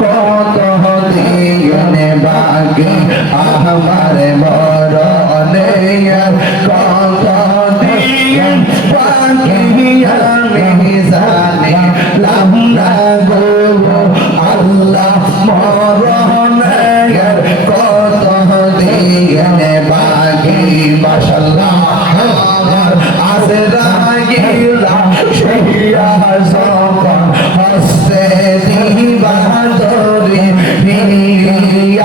কত দিন বাকি আমার মরণে কত দিন বাকি আমি জানিলাম না গো আল্লাহ মরণে কত দিন বাকি মাশাআল্লাহ আজরাইল শিয়া যখন হস্তে দিবা ধরে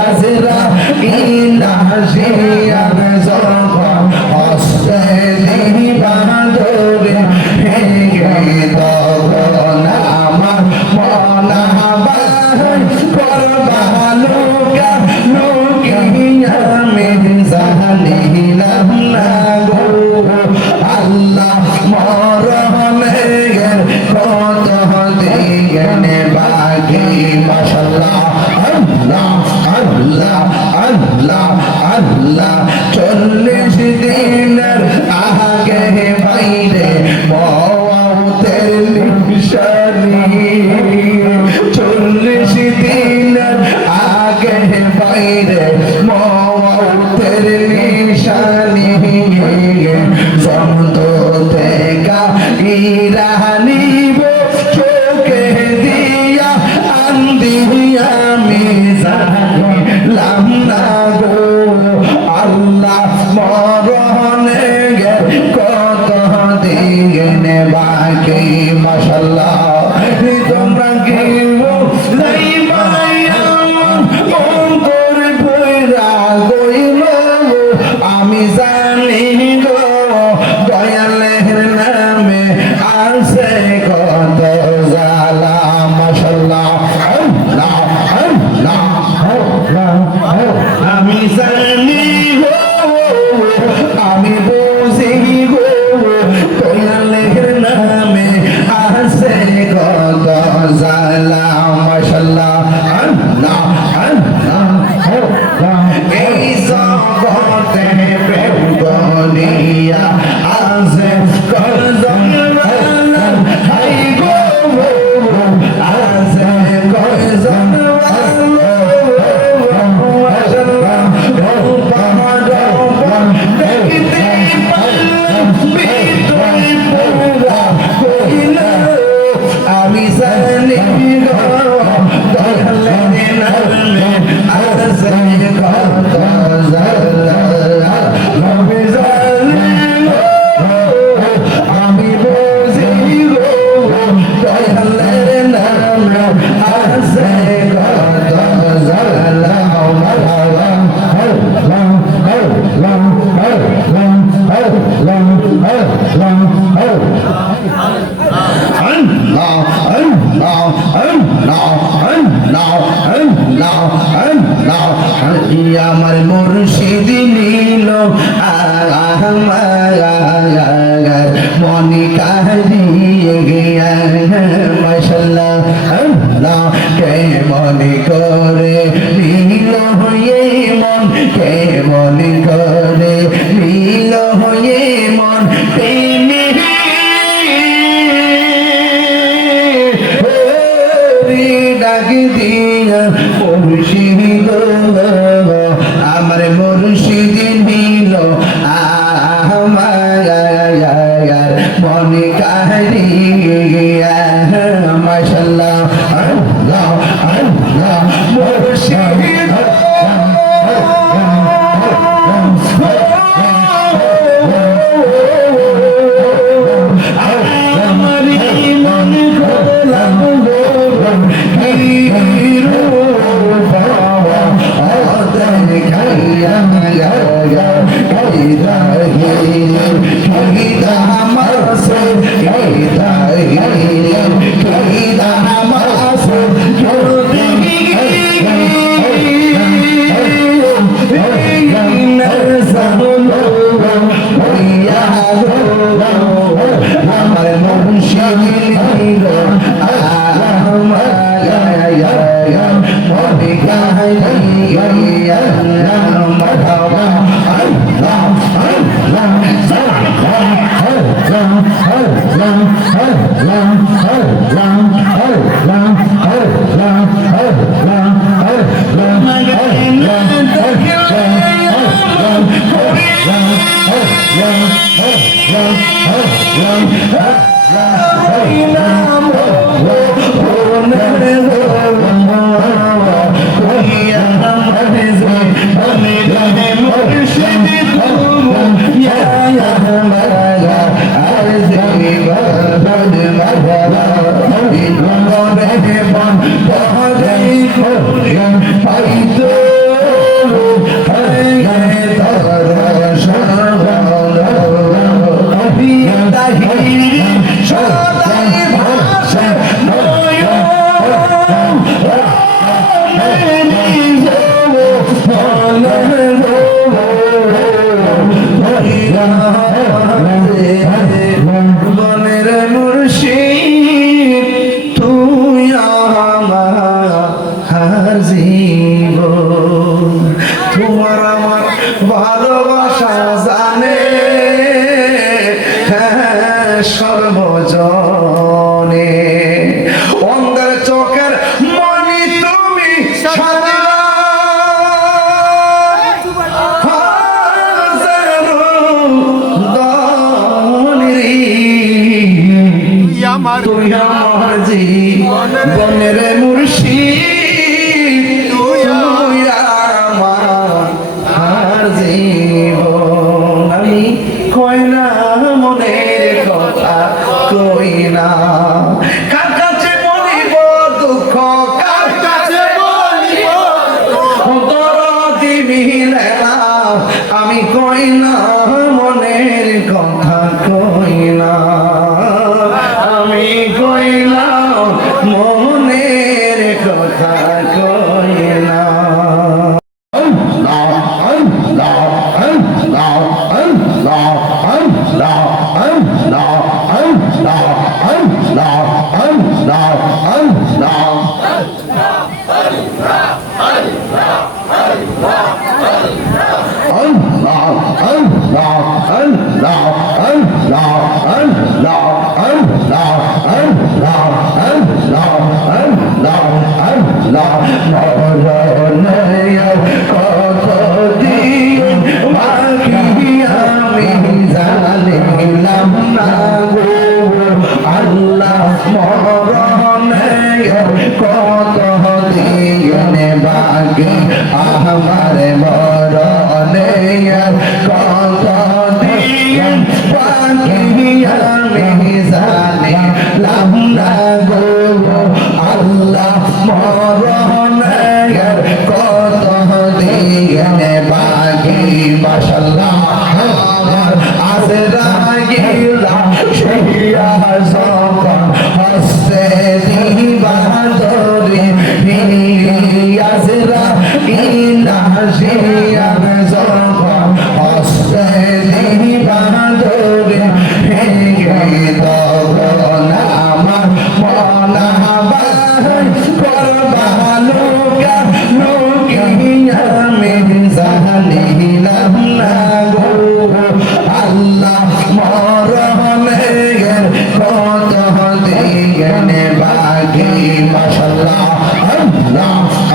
আজরাইল শিয়া যখন হস্তে দিবা ধরে তখন আমার মন করবানো আমি জানিলাম না গো আল্লাহ মরণে কত দিন বাকি মাশাআল্লাহ আল্লাহ আল্লাহ আল্লাহ আল্লাহ 40 দিনের আগে বাইরে মওতের নিশানি 40 দিনের আগে বাইরে মওতের নিশানি জমতো দেখা ইরানিব চোখে দিয়া আন্দি আমি জানিলাম না গো আল্লাহ মরণে কত দিন বাকি মাশাআল্লাহ তোমরা কেউ অন্তর ভরা গইল আমি জানি গো দয়ালের নামে আছে কত জালা মাশাআল্লাহ আল্লাহ আল্লাহ আমি জানি গো আমি বুঝি গো দয়ালের নামে আছে কত জালা মাশাআল্লাহ আল্লাহ আল্লাহ এই জগতে প্রেম করিয়া আছে কজন হাই গো আছে কজন আমি জানি গো দয়ালের নামে আছে কত জালা আমি জানি আমি বুঝি গো দয়ালের নামে আছে কত জালা আমার মুর্শিদ নীল মনি কাহিয়ে গিয়া মাশাআল্লাহ আল্লাহ কে মনি করে নীল হয়ে মন কে মনি করে নীল হয়ে মন ডাক দিয়া মুর্শিদ আমার মুর্শিদ নীল আমার মনে কাহিয়া মাশাআল্লাহ আল্লাহ আল্লাহ মুর্শিদ আমার মন করলাম ঘুরে হয়তো সদাই ভাষা বনের মুর্শিদ তুই আমার জীবন তোমার আমার ভালোবাসা জানে সর্বজনে অন্ধের চোখের মনি তুমি তুই আমার জীবনের মুর্শিদ তুই আমার জীবন আমি কই না মনের কথা কই না কার কাছে বলিব দুঃখ কার কাছে বলিব দরদি মিলে না আমি কই না মনের কথা কই না আমি কই না মনের কথা কই না আমার মরণে কত দিন বাকি আমি জানিলাম না গো আল্লাহ মরণে কত দিন বাকি মাশাআল্লাহ আজরাইল শিয়া যখন হস্তে দিবা ধরে আজরাইল শিয়া যখন হস্তে দিবা ধরে তখন আমার মনা বাই করবানো আমি জানিলাম না গো আল্লাহ মরণে কত দিন বাকি মাশাআল্লাহ আল্লাহ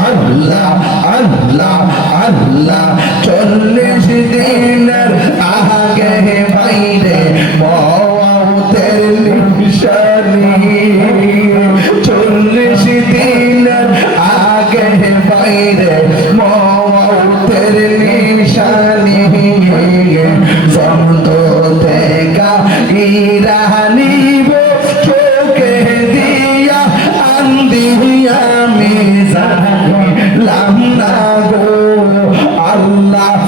আল্লাহ আল্লাহ আল্লাহ 40 দিনের আগে বাইরে মওতের নিশানি 40 দিনের আগে বাইরে মওতের নিশানি জমত দেখা ইরানিব চোখে দিয়া আন্দি আমি জানিলাম না গো আল্লাহ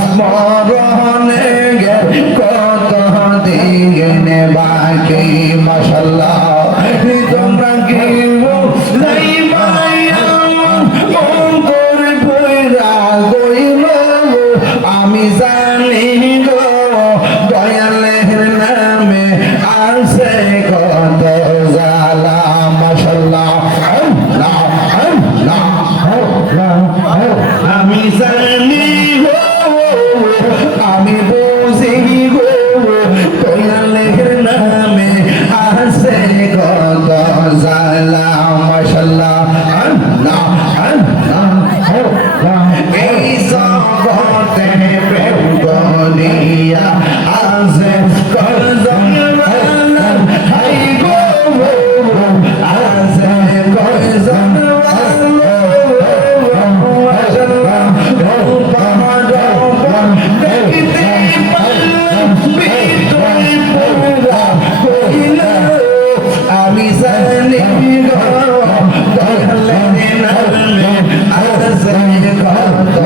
আছে কত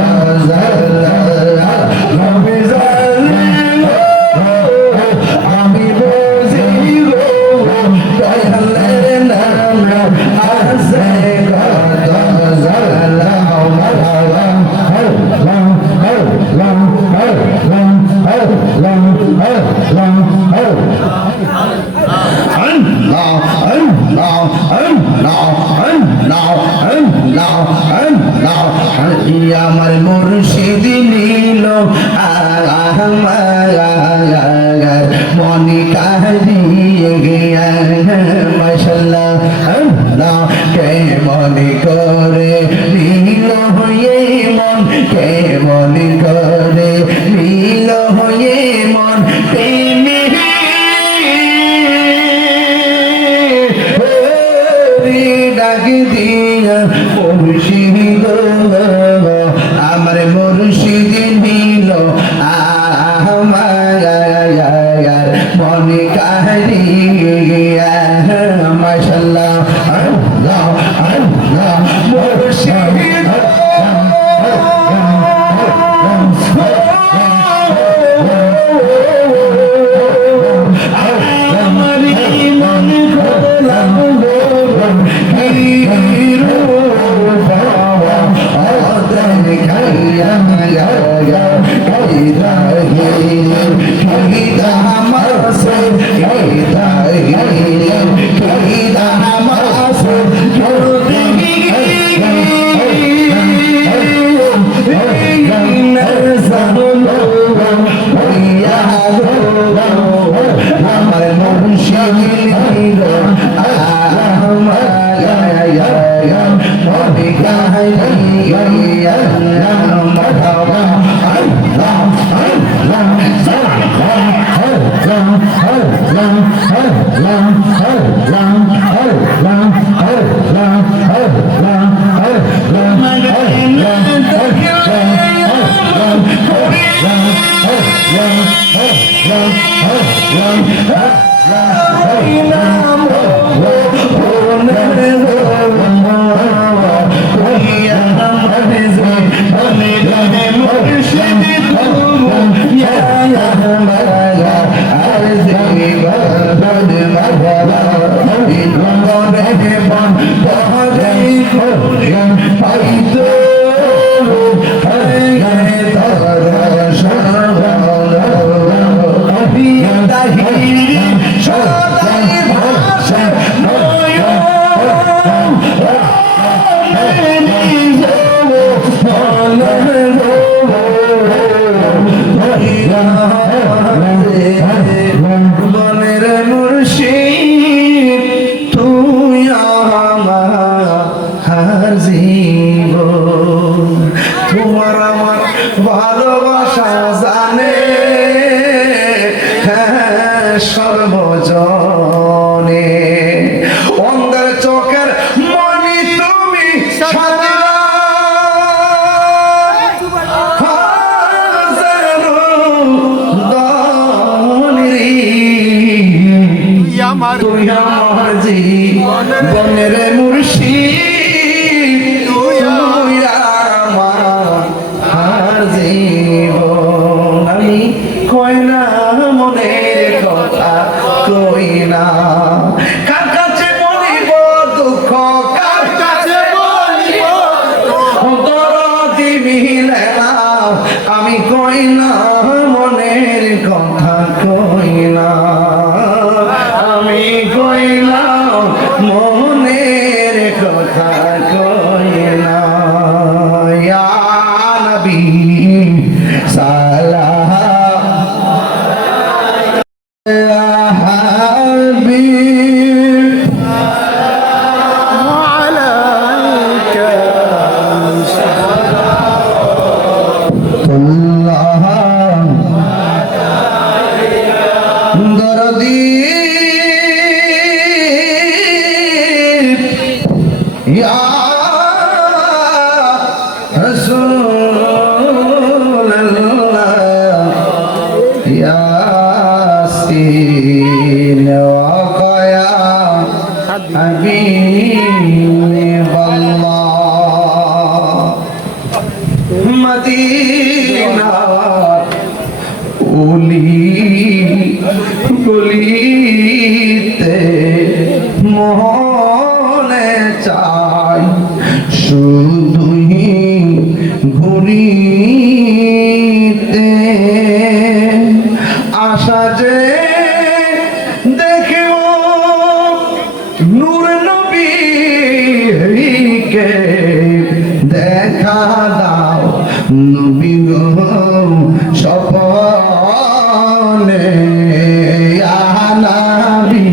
জ্বালা নবী আমি বুঝি গো দয়ালের নাম আছে কত জ্বালা আমার মুর্শিদ নীল মনি কাহিয়ে গিয়া মাশাল্লাহ কে মনি করে নীল হয়ে মন কে মনি করে নীল হয়ে মন প্রেমে ডাক দিয়া মুর্শিদ আমার মুর্শিদ নীল আমার মনে কাহিয়া মাশাল্লাহ আল্লাহ আল্লাহ মুর্শিদ আমার মন করলাম বনের মুর্শিদ তুই আমার জীবন তোমার আমার ভালোবাসা জানে সর্বজনে অন্ধের চোখের মনি তুমি সাদা তুই আমার জীবনের মুর্শিদ তুই আমার জীবন আমি কই না মনের কথা কই না কার কাছে বলিব দুঃখ কার কাছে বলিব দরদ মিলে না আমি কই না মনের কথা কই না আমি কইলাম মনের কথা কইলা ইয়া নবী সালাম ইয়া হাবিব আলাইকা সাল্লাল্লাহ দরদি Ya Rasulullah Yasin wa qaya Habiballah শুধুই ঘুরিতে আশা যে দেখো নূর নবীকে দেখা দাও নবী গো স্বপনে ইয়া নবী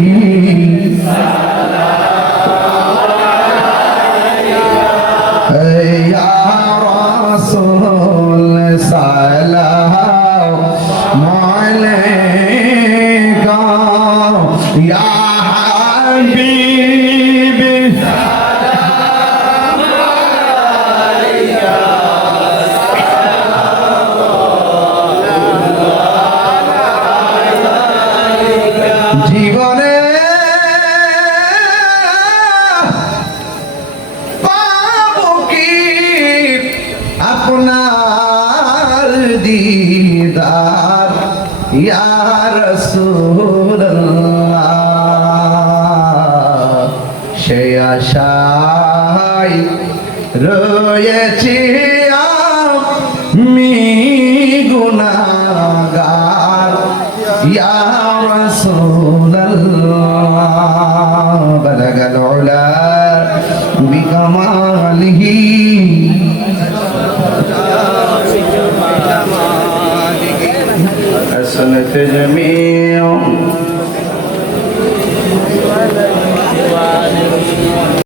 ইয়া রাসূল সালাম আলাইকা ইয়া হাবিবি জীবনে পাবো কি আপনার দিদার ইয়া রাসূলুল্লাহ সে আশায় রয়েছি আমি গুনাহগার ইয়া রাসূলুল্লাহ বালাগাল উলা বিকামালিহি حسنت جميع